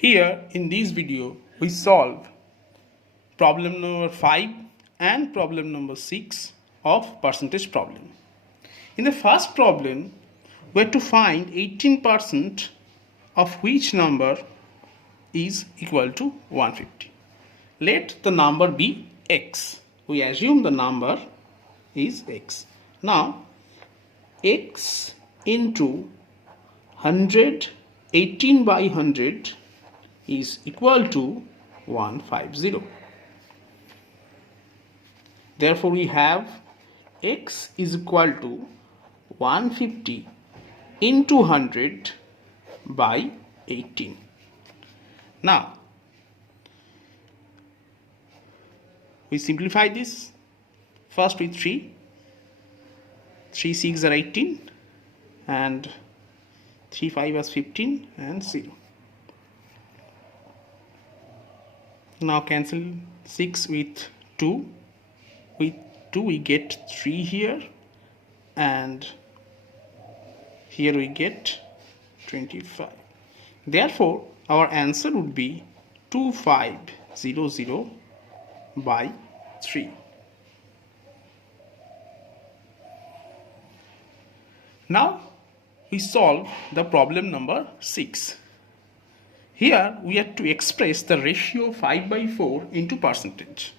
Here in this video we solve problem number 5 and problem number 6 of percentage problem. In the first problem we have to find 18% of which number is equal to 150. Let the number be x. We assume the number is x. Now x into 100, 18 by 100 is equal to 150. Therefore we have x is equal to 150 into 100 by 18. Now we simplify this first with 3 6 are 18 and 3 5 is 15 and 0. Now cancel 6 with 2. With 2 we get 3 here, and here we get 25. Therefore our answer would be 2500 by 3. Now we solve the problem number 6. Here we have to express the ratio 5 by 4 into percentage.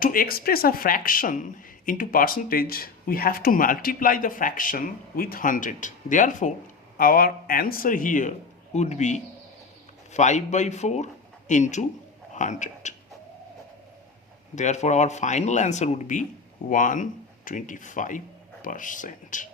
To express a fraction into percentage, we have to multiply the fraction with 100. Therefore, our answer here would be 5 by 4 into 100. Therefore, our final answer would be 125%.